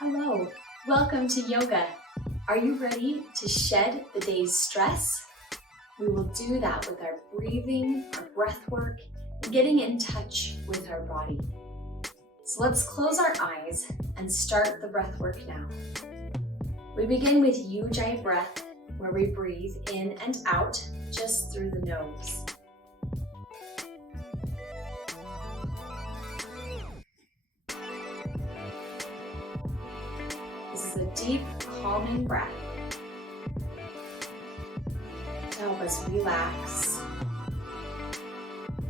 Hello, welcome to yoga. Are you ready to shed the day's stress? We will do that with our breathing, our breath work, and getting in touch with our body. So let's close our eyes and start the breath work now. We begin with Ujjayi breath, where we breathe in and out just through the nose. This is a deep, calming breath to help us relax,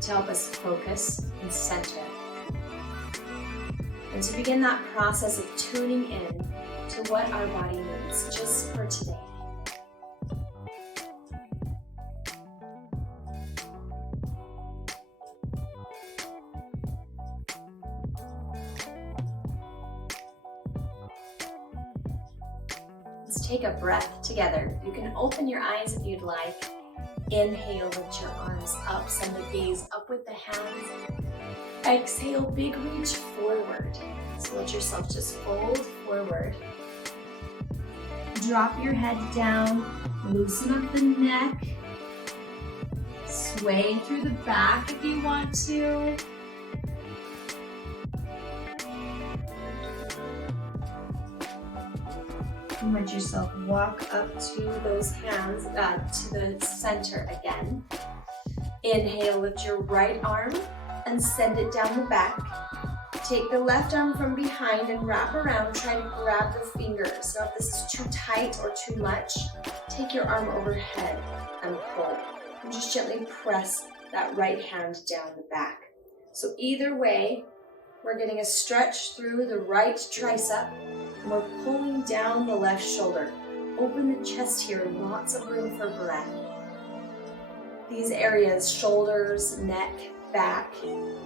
to help us focus and center, and to begin that process of tuning in to what our body needs just for today. Let's take a breath together. You can open your eyes if you'd like. Inhale, lift your arms up, send the gaze up with the hands. Exhale, big reach forward. So let yourself just fold forward. Drop your head down, loosen up the neck. Sway through the back if you want to. And let yourself walk up to those hands, to the center again. Inhale, lift your right arm and send it down the back. Take the left arm from behind and wrap around. Try to grab the fingers. Now if this is too tight or too much, take your arm overhead and pull. And just gently press that right hand down the back. So either way, we're getting a stretch through the right tricep. And we're pulling down the left shoulder. Open the chest here, lots of room for breath. These areas, shoulders, neck, back,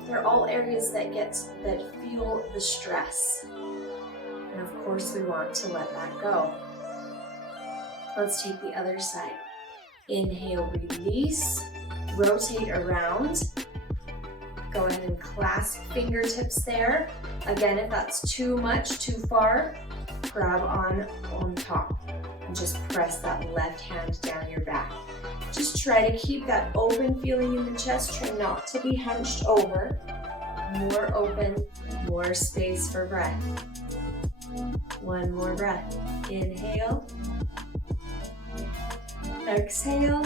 they're all areas that feel the stress. And of course we want to let that go. Let's take the other side. Inhale, release, rotate around. Go ahead and clasp fingertips there. Again, if that's too much, too far, grab on top and just press that left hand down your back. Just try to keep that open feeling in the chest. Try not to be hunched over. More open, more space for breath. One more breath. Inhale. Exhale.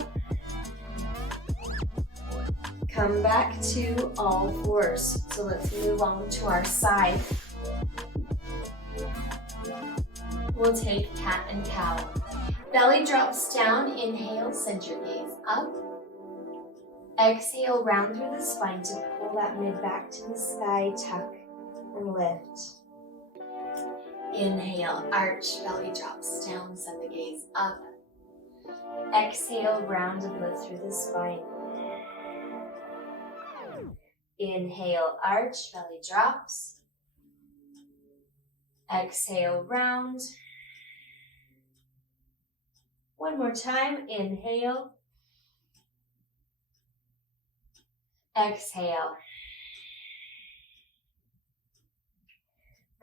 Come back to all fours. So let's move on to our side. We'll take cat and cow. Belly drops down. Inhale, send your gaze up. Exhale, round through the spine to pull that mid back to the sky, tuck and lift. Inhale, arch, belly drops down, send the gaze up. Exhale, round and lift through the spine. Inhale, arch, belly drops. Exhale, round. One more time, inhale. Exhale.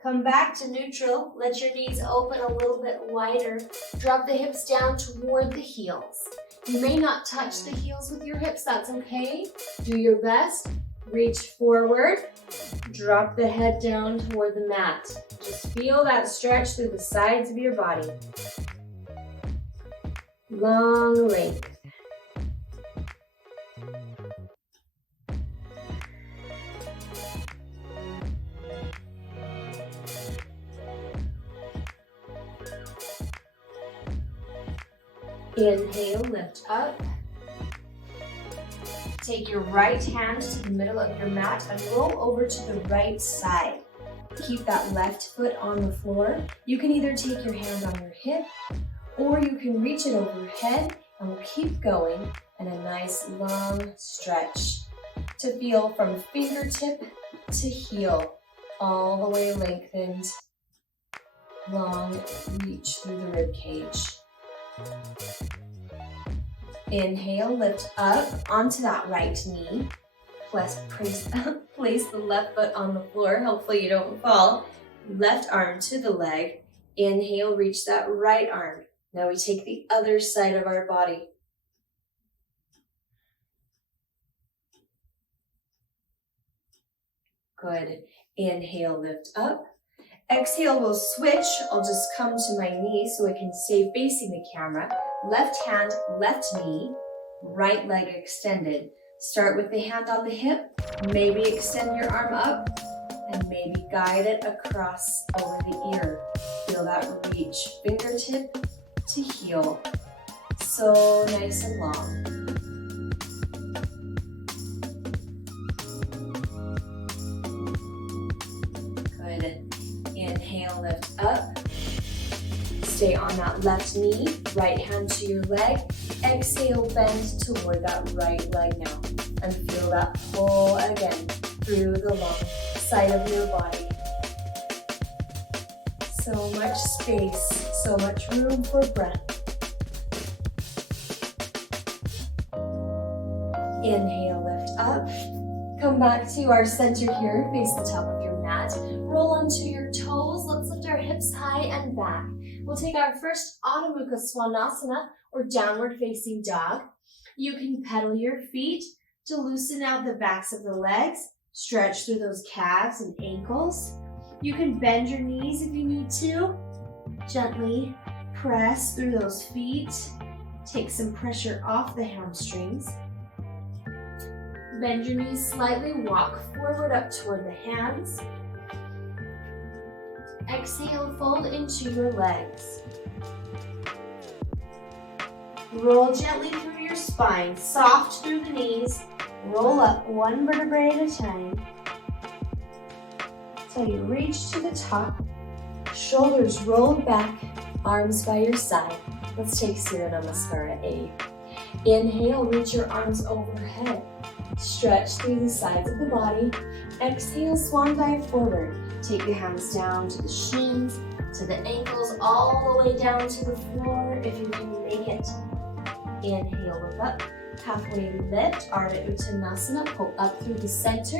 Come back to neutral. Let your knees open a little bit wider. Drop the hips down toward the heels. You may not touch the heels with your hips, that's okay. Do your best. Reach forward. Drop the head down toward the mat. Just feel that stretch through the sides of your body. Long length. Inhale, lift up. Take your right hand to the middle of your mat and roll over to the right side. Keep that left foot on the floor. You can either take your hand on your hip or you can reach it overhead, and we'll keep going in a nice long stretch to feel from fingertip to heel, all the way lengthened, long reach through the rib cage. Inhale, lift up onto that right knee. Place the left foot on the floor. Hopefully you don't fall. left arm to the leg. Inhale, reach that right arm. Now we take the other side of our body. Good. Inhale, lift up. Exhale, we'll switch. I'll just come to my knee so I can stay facing the camera. Left hand, left knee, right leg extended. Start with the hand on the hip. Maybe extend your arm up and maybe guide it across over the ear. Feel that reach, fingertip to heel. So nice and long. Good. Inhale, lift up. Stay on that left knee, right hand to your leg. Exhale, bend toward that right leg now. And feel that pull again through the long side of your body. So much space, so much room for breath. Inhale, lift up. Come back to our center here, face the top of your mat. Roll onto your toes. Let's lift our hips high and back. We'll take our first Adho Mukha Svanasana, or downward facing dog. You can pedal your feet to loosen out the backs of the legs. Stretch through those calves and ankles. You can bend your knees if you need to. Gently press through those feet. Take some pressure off the hamstrings. Bend your knees slightly, walk forward up toward the hands. Exhale, fold into your legs. Roll gently through your spine, soft through the knees. Roll up one vertebrae at a time. Till you reach to the top. Shoulders rolled back, arms by your side. Let's take Surya Namaskara A. Inhale, reach your arms overhead. Stretch through the sides of the body. Exhale, swan dive forward. Take the hands down to the shins, to the ankles, all the way down to the floor if you can make it. Inhale, look up. Halfway lift, Ardha Uttanasana, pull up through the center.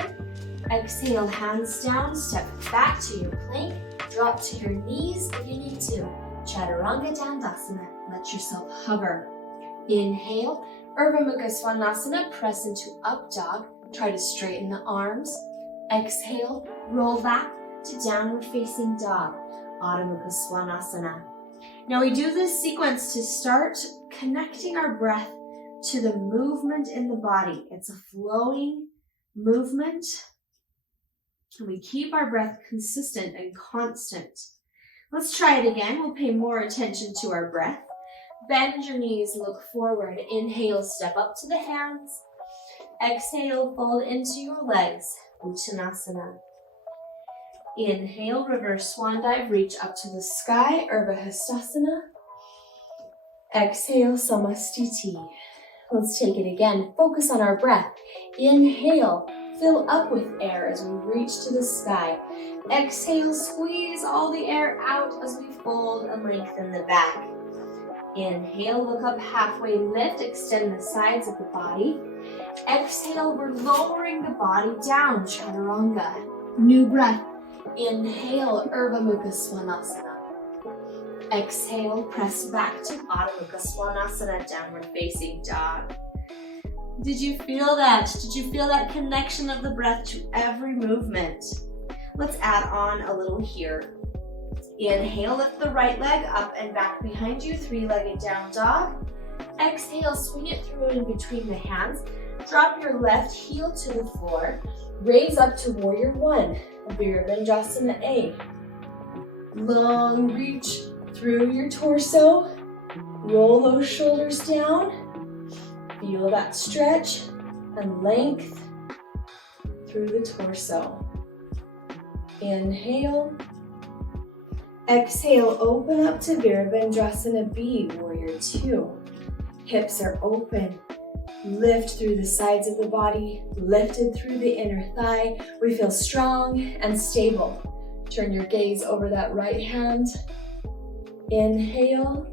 Exhale, hands down, step back to your plank. Drop to your knees if you need to. Chaturanga Dandasana, let yourself hover. Inhale, Urdhva Mukha Svanasana, press into up dog. Try to straighten the arms. Exhale, roll back to downward facing dog. Adho Mukha Svanasana. Now we do this sequence to start connecting our breath to the movement in the body. It's a flowing movement. And we keep our breath consistent and constant. Let's try it again. We'll pay more attention to our breath. Bend your knees, look forward. Inhale, step up to the hands. Exhale, fold into your legs. Uttanasana. Inhale, reverse swan dive, reach up to the sky, Urdhva Hastasana. Exhale, Samastiti. Let's take it again. Focus on our breath. Inhale, fill up with air as we reach to the sky. Exhale, squeeze all the air out as we fold and lengthen the back. Inhale, look up, halfway lift, extend the sides of the body. Exhale, we're lowering the body down, Chaturanga. New breath. Inhale, Urdhva Mukha Svanasana. Exhale, press back to Adho Mukha Svanasana, downward facing dog. Did you feel that? Did you feel that connection of the breath to every movement? Let's add on a little here. Inhale, lift the right leg up and back behind you, three-legged down dog. Exhale, swing it through and in between the hands. Drop your left heel to the floor. Raise up to warrior one, Virabhadrasana A. Long reach through your torso. Roll those shoulders down. Feel that stretch and length through the torso. Inhale. Exhale, open up to Virabhadrasana B, warrior two. Hips are open. Lift through the sides of the body, lifted through the inner thigh. We feel strong and stable. Turn your gaze over that right hand. Inhale.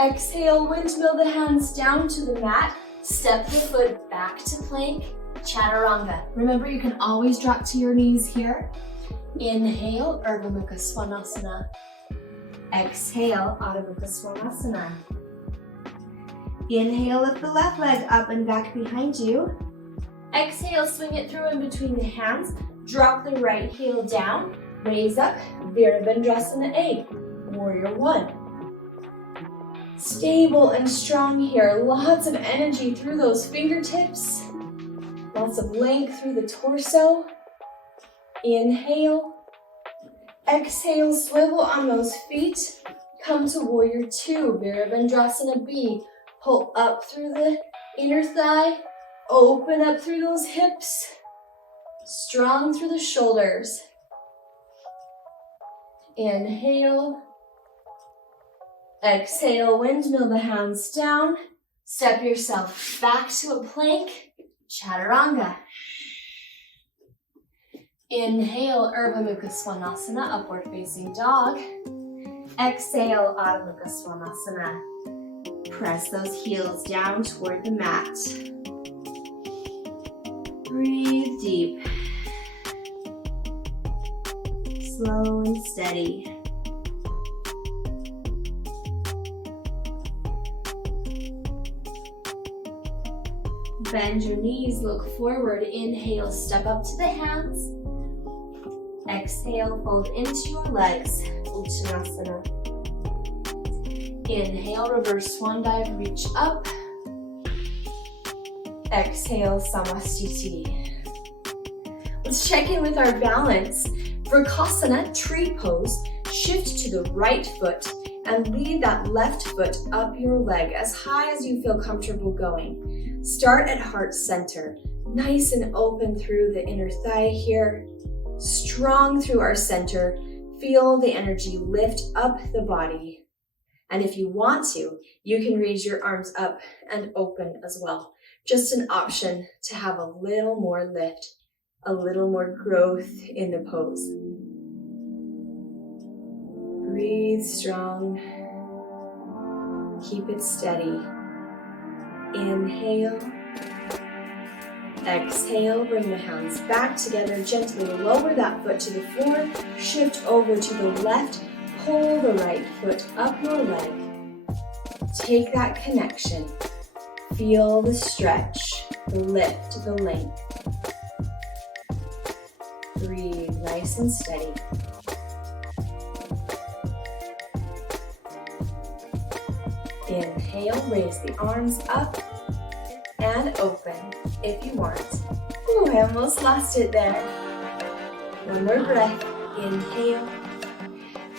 Exhale, windmill the hands down to the mat. Step the foot back to plank. Chaturanga. Remember, you can always drop to your knees here. Inhale, Urdhva Mukha Svanasana. Exhale, Adho Mukha Svanasana. Inhale, lift the left leg up and back behind you. Exhale, swing it through in between the hands. Drop the right heel down. Raise up, Virabhadrasana 8, Warrior 1. Stable and strong here. Lots of energy through those fingertips. Lots of length through the torso. Inhale. Exhale, swivel on those feet. Come to Warrior 2, Virabhadrasana B. Pull up through the inner thigh. Open up through those hips. Strong through the shoulders. Inhale. Exhale, windmill the hands down. Step yourself back to a plank. Chaturanga. Inhale, Urdhva Mukha Svanasana, upward facing dog. Exhale, Adho Mukha Svanasana. Press those heels down toward the mat. Breathe deep. Slow and steady. Bend your knees, look forward. Inhale, step up to the hands. Exhale, fold into your legs, Uttanasana. Inhale, reverse swan dive, reach up. Exhale, Samastiti. Let's check in with our balance. Vrksasana, tree pose. Shift to the right foot and lead that left foot up your leg as high as you feel comfortable going. Start at heart center. Nice and open through the inner thigh here. Strong through our center. Feel the energy lift up the body. And if you want to, you can raise your arms up and open as well. Just an option to have a little more lift, a little more growth in the pose. Breathe strong. Keep it steady. Inhale. Exhale, bring the hands back together. Gently lower that foot to the floor. Shift over to the left. Pull the right foot up your leg. Take that connection. Feel the stretch, the lift, the length. Breathe nice and steady. Inhale, raise the arms up and open if you want. Ooh, I almost lost it there. One more breath. Inhale.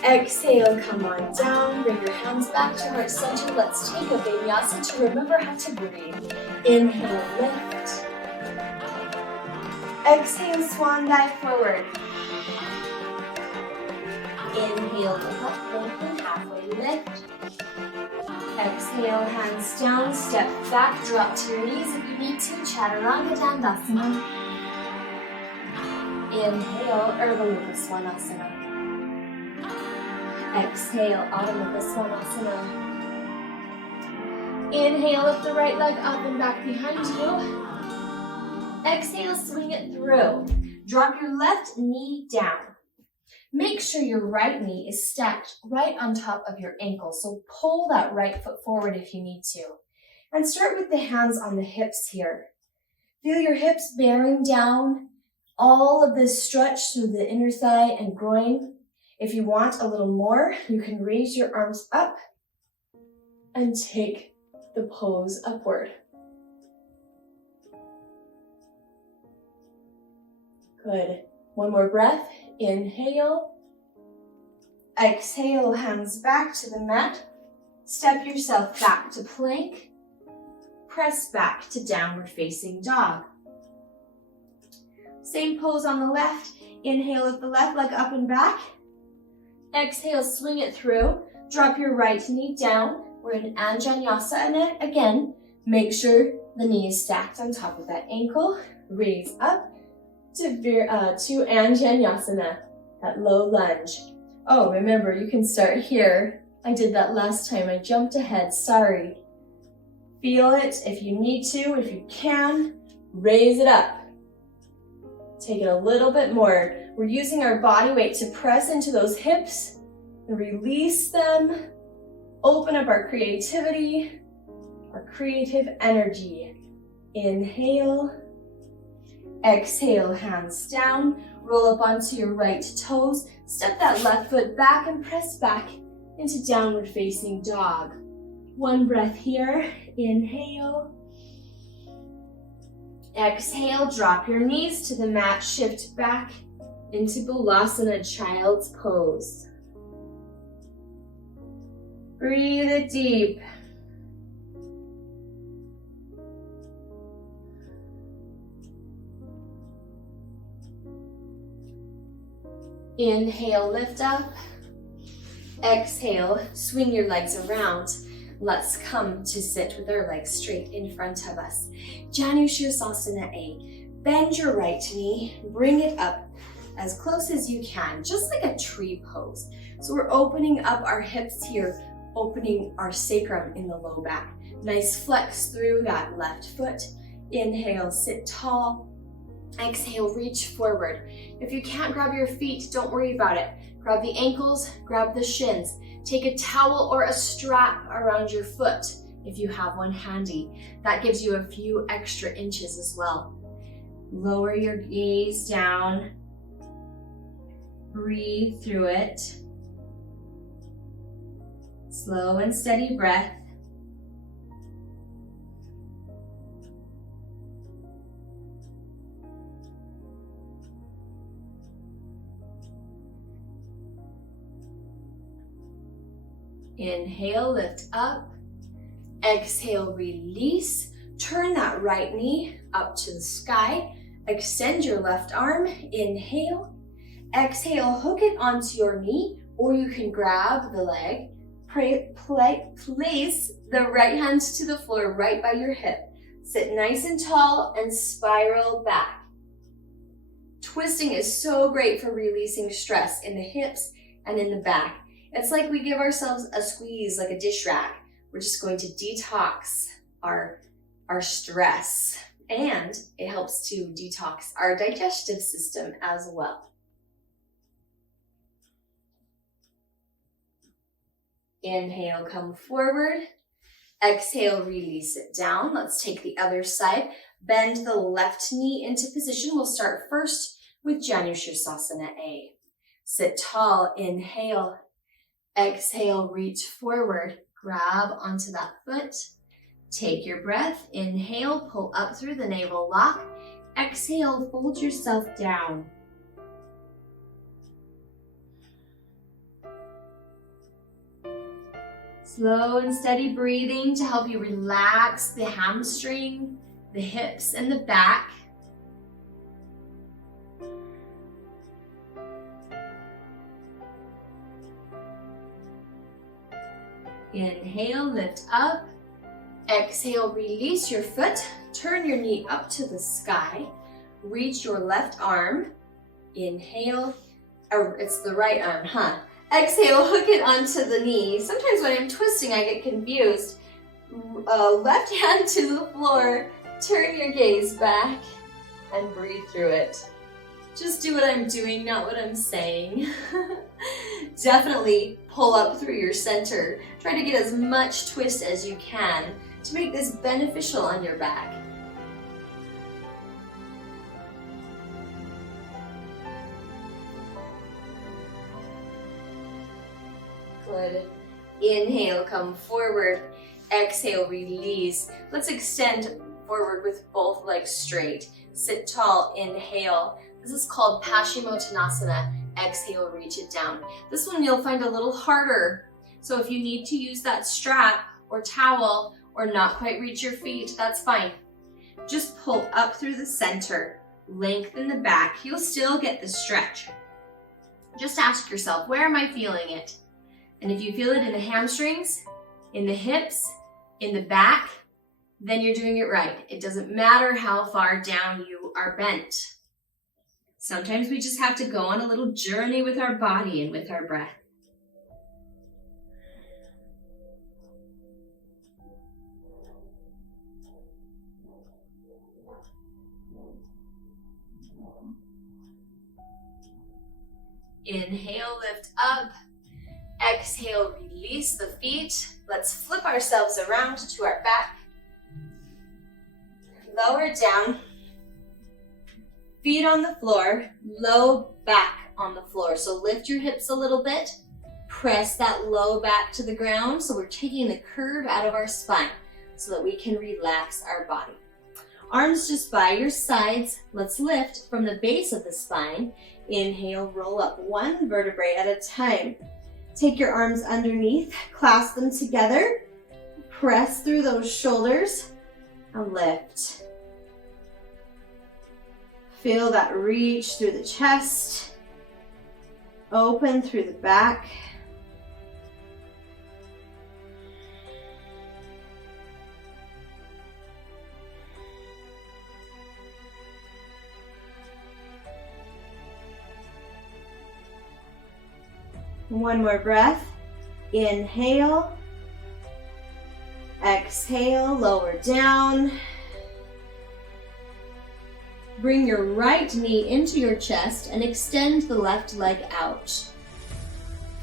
Exhale, come on down. Bring your hands back to heart center. Let's take a vinyasa to remember how to breathe. Inhale, lift. Exhale, swan dive forward. Inhale, look up, lengthen, halfway lift. Exhale, hands down, step back, drop to your knees if you need to. Chaturanga Dandasana. Inhale, Urdhva Mukha Svanasana. Exhale, Adho Mukha Svanasana. Inhale, lift the right leg up and back behind you. Exhale, swing it through. Drop your left knee down. Make sure your right knee is stacked right on top of your ankle, so pull that right foot forward if you need to. And start with the hands on the hips here. Feel your hips bearing down, all of this stretch through the inner thigh and groin. If you want a little more, you can raise your arms up and take the pose upward. Good. One more breath. Inhale. Exhale, hands back to the mat. Step yourself back to plank. Press back to downward facing dog. Same pose on the left. Inhale, lift the left leg up and back. Exhale, swing it through. Drop your right knee down. We're in Anjanyasana again. Make sure the knee is stacked on top of that ankle. Raise up to Anjanyasana, that low lunge. Oh, remember, you can start here. I did that last time. I jumped ahead. Sorry. Feel it if you need to. If you can, raise it up. Take it a little bit more. We're using our body weight to press into those hips and release them. Open up our creativity, our creative energy. Inhale. Exhale, hands down. Roll up onto your right toes. Step that left foot back and press back into downward facing dog. One breath here. Inhale. Exhale, drop your knees to the mat, shift back into Balasana, child's pose. Breathe it deep. Inhale, lift up. Exhale, swing your legs around. Let's come to sit with our legs straight in front of us. Janu Sirsasana A. Bend your right knee, bring it up as close as you can, just like a tree pose. So we're opening up our hips here, opening our sacrum in the low back. Nice flex through that left foot. Inhale, sit tall. Exhale, reach forward. If you can't grab your feet, don't worry about it. Grab the ankles, grab the shins. Take a towel or a strap around your foot if you have one handy. That gives you a few extra inches as well. Lower your gaze down. Breathe through it. Slow and steady breath. Inhale, lift up. Exhale, release. Turn that right knee up to the sky. Extend your left arm. Inhale. Exhale, hook it onto your knee, or you can grab the leg. Place the right hand to the floor right by your hip. Sit nice and tall and spiral back. Twisting is so great for releasing stress in the hips and in the back. It's like we give ourselves a squeeze, like a dish rack. We're just going to detox our stress, and it helps to detox our digestive system as well. Inhale, come forward. Exhale, release it down. Let's take the other side. Bend the left knee into position. We'll start first with Janu Sirsasana A. Sit tall, inhale. Exhale, reach forward, grab onto that foot. Take your breath, inhale, pull up through the navel lock. Exhale, fold yourself down. Slow and steady breathing to help you relax the hamstring, the hips, and the back. Inhale, lift up. Exhale, release your foot. Turn your knee up to the sky. Reach your left arm. Inhale, or it's the right arm, huh? Exhale, hook it onto the knee. Sometimes when I'm twisting, I get confused. Left hand to the floor. Turn your gaze back and breathe through it. Just do what I'm doing, not what I'm saying. Definitely pull up through your center. Try to get as much twist as you can to make this beneficial on your back. Good. Inhale, come forward. Exhale, release. Let's extend forward with both legs straight. Sit tall, inhale. This is called Paschimottanasana. Exhale, reach it down. This one you'll find a little harder. So if you need to use that strap or towel or not quite reach your feet, that's fine. Just pull up through the center, lengthen the back. You'll still get the stretch. Just ask yourself, where am I feeling it? And if you feel it in the hamstrings, in the hips, in the back, then you're doing it right. It doesn't matter how far down you are bent. Sometimes we just have to go on a little journey with our body and with our breath. Inhale, lift up. Exhale, release the feet. Let's flip ourselves around to our back. Lower down. Feet on the floor, low back on the floor. So lift your hips a little bit. Press that low back to the ground. So we're taking the curve out of our spine so that we can relax our body. Arms just by your sides. Let's lift from the base of the spine. Inhale, roll up one vertebrae at a time. Take your arms underneath, clasp them together. Press through those shoulders and lift. Feel that reach through the chest. Open through the back. One more breath. Inhale. Exhale, lower down. Bring your right knee into your chest and extend the left leg out.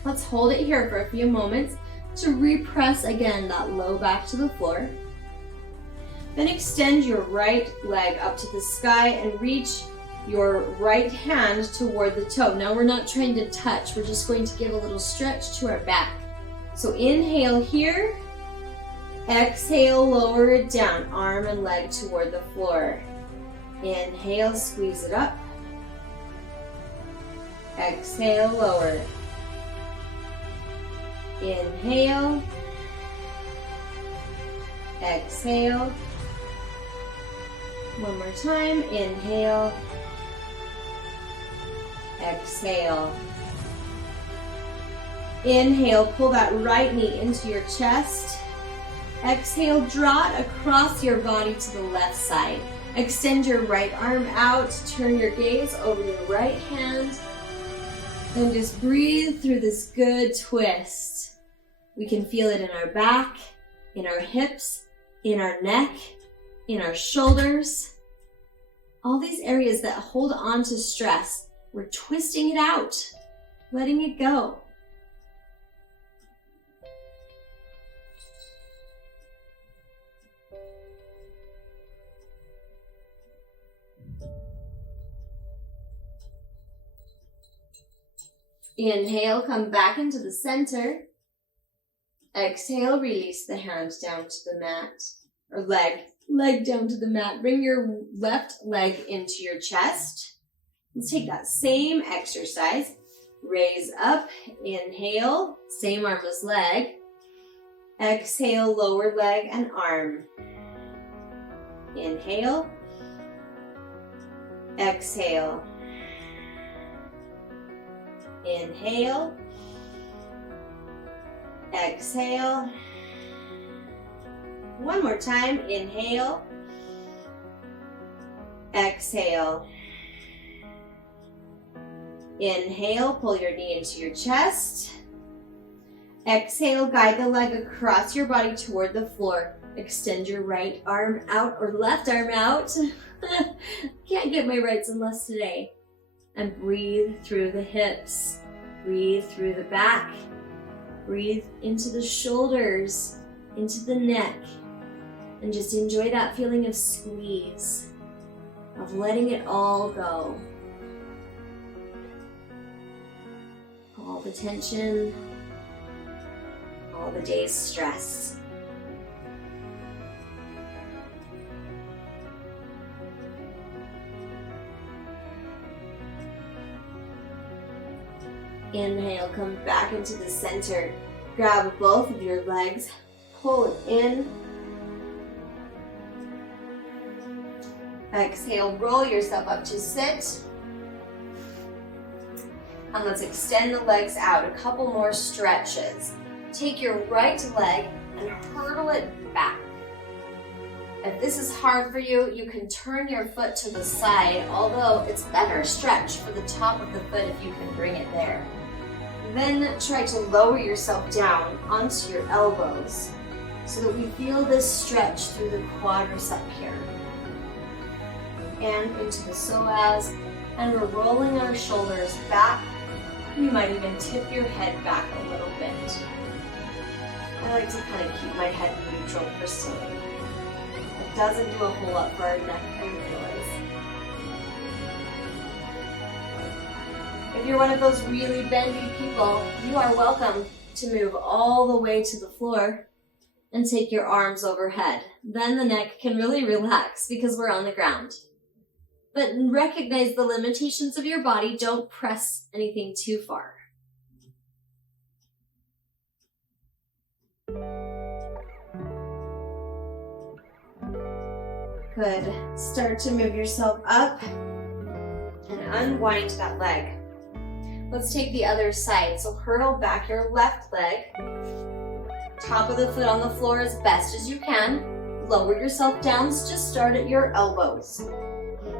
Let's hold it here for a few moments to repress again that low back to the floor. Then extend your right leg up to the sky and reach your right hand toward the toe. Now we're not trying to touch, we're just going to give a little stretch to our back. So inhale here, exhale, lower it down, arm and leg toward the floor. Inhale, squeeze it up. Exhale, lower. Inhale. Exhale. One more time. Inhale. Exhale. Inhale, pull that right knee into your chest. Exhale, draw it across your body to the left side. Extend your right arm out, turn your gaze over your right hand, and just breathe through this good twist. We can feel it in our back, in our hips, in our neck, in our shoulders. All these areas that hold on to stress, we're twisting it out, letting it go. Inhale, come back into the center. Exhale, release the hand down to the mat, or leg down to the mat. Bring your left leg into your chest. Let's take that same exercise. Raise up, inhale, same armless leg. Exhale, lower leg and arm. Inhale. Exhale. Inhale. Exhale. One more time. Inhale. Exhale. Inhale, pull your knee into your chest. Exhale, guide the leg across your body toward the floor. Extend your right arm out or left arm out. Can't get my rights unless today. And breathe through the hips. Breathe through the back. Breathe into the shoulders, into the neck. And just enjoy that feeling of squeeze, of letting it all go. All the tension, all the day's stress. Inhale, come back into the center. Grab both of your legs, pull it in. Exhale, roll yourself up to sit. And let's extend the legs out, a couple more stretches. Take your right leg and hurdle it back. If this is hard for you, you can turn your foot to the side, although it's better stretch for the top of the foot if you can bring it there. Then try to lower yourself down onto your elbows so that we feel this stretch through the quadricep here. And into the psoas, and we're rolling our shoulders back You might even tip your head back a little bit. I like to kind of keep my head neutral for sitting. It doesn't do a whole lot for our neck, I realize. If you're one of those really bendy people, you are welcome to move all the way to the floor and take your arms overhead. Then the neck can really relax because we're on the ground. But recognize the limitations of your body. Don't press anything too far. Good. Start to move yourself up and unwind that leg. Let's take the other side. So hurdle back your left leg. Top of the foot on the floor as best as you can. Lower yourself down. Just start at your elbows.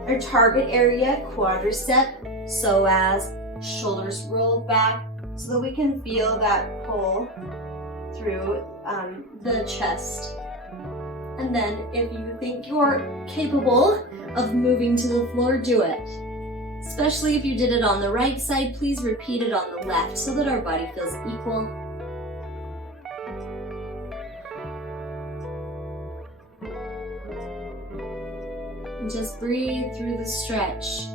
Our target area, quadricep, psoas, shoulders rolled back so that we can feel that pull through the chest. And then if you think you're capable of moving to the floor, do it. Especially if you did it on the right side, please repeat it on the left so that our body feels equal. And just breathe through the stretch.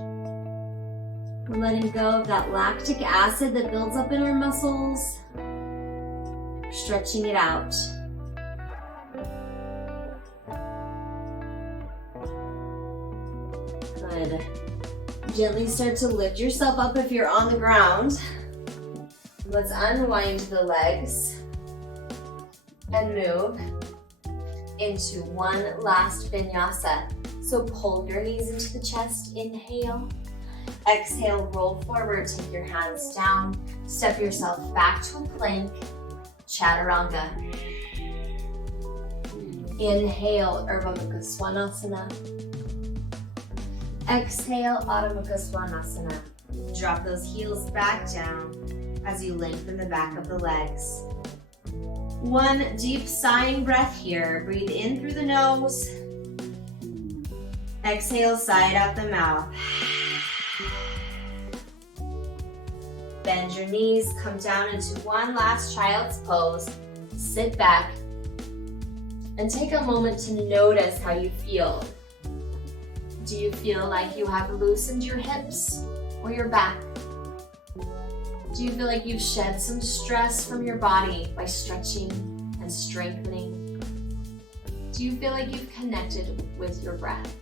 We're letting go of that lactic acid that builds up in our muscles. Stretching it out. Good. Gently start to lift yourself up if you're on the ground. Let's unwind the legs and move into one last vinyasa. So pull your knees into the chest, inhale. Exhale, roll forward, take your hands down. Step yourself back to a plank, chaturanga. Inhale, Urdhva Mukha Svanasana. Exhale, Adho Mukha Svanasana. Drop those heels back down as you lengthen the back of the legs. One deep sighing breath here. Breathe in through the nose. Exhale, sigh it out the mouth. Bend your knees, come down into one last child's pose. Sit back and take a moment to notice how you feel. Do you feel like you have loosened your hips or your back? Do you feel like you've shed some stress from your body by stretching and strengthening? Do you feel like you've connected with your breath?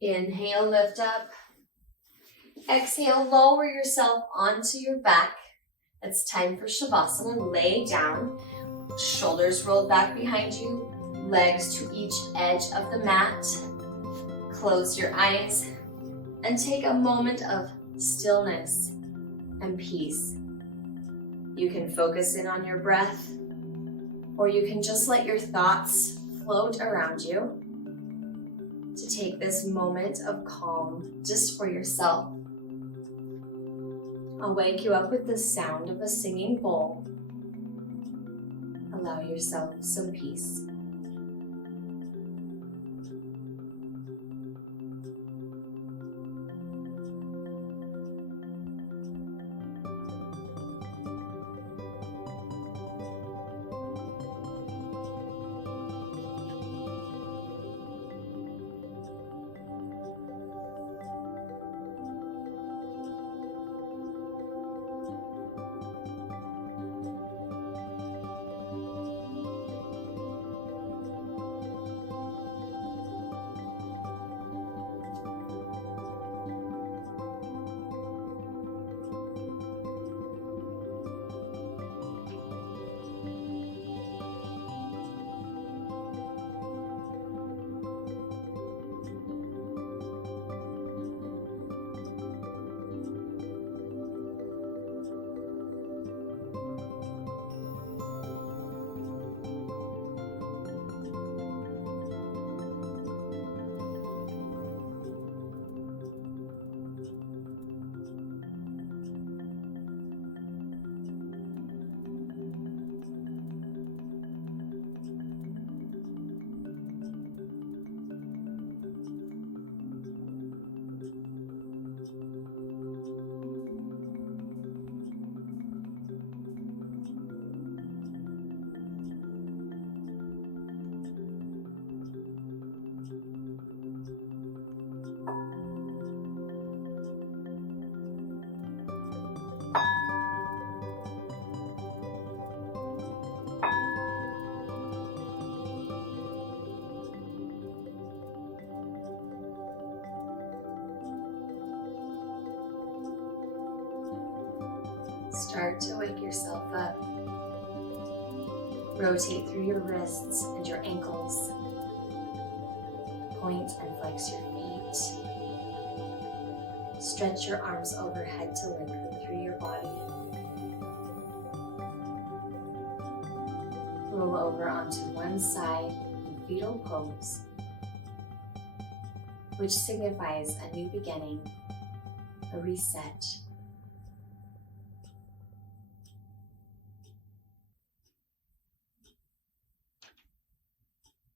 Inhale, lift up. Exhale, lower yourself onto your back. It's time for Shavasana. Lay down, shoulders rolled back behind you, legs to each edge of the mat. Close your eyes and take a moment of stillness and peace. You can focus in on your breath, or you can just let your thoughts float around you. To take this moment of calm just for yourself. I'll wake you up with the sound of a singing bowl. Allow yourself some peace. Start to wake yourself up. Rotate through your wrists and your ankles. Point and flex your feet. Stretch your arms overhead to lengthen through your body. Roll over onto one side in fetal pose, which signifies a new beginning, a reset.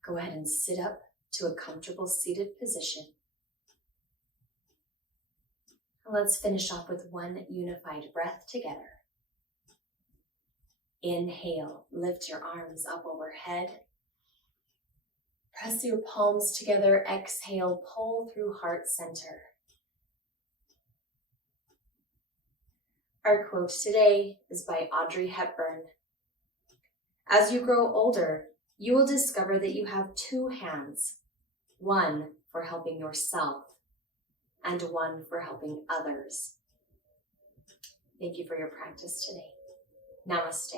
Go ahead and sit up to a comfortable seated position. And let's finish off with one unified breath together. Inhale, lift your arms up overhead. Press your palms together. Exhale, pull through heart center. Our quote today is by Audrey Hepburn. As you grow older, you will discover that you have two hands, one for helping yourself and one for helping others. Thank you for your practice today. Namaste.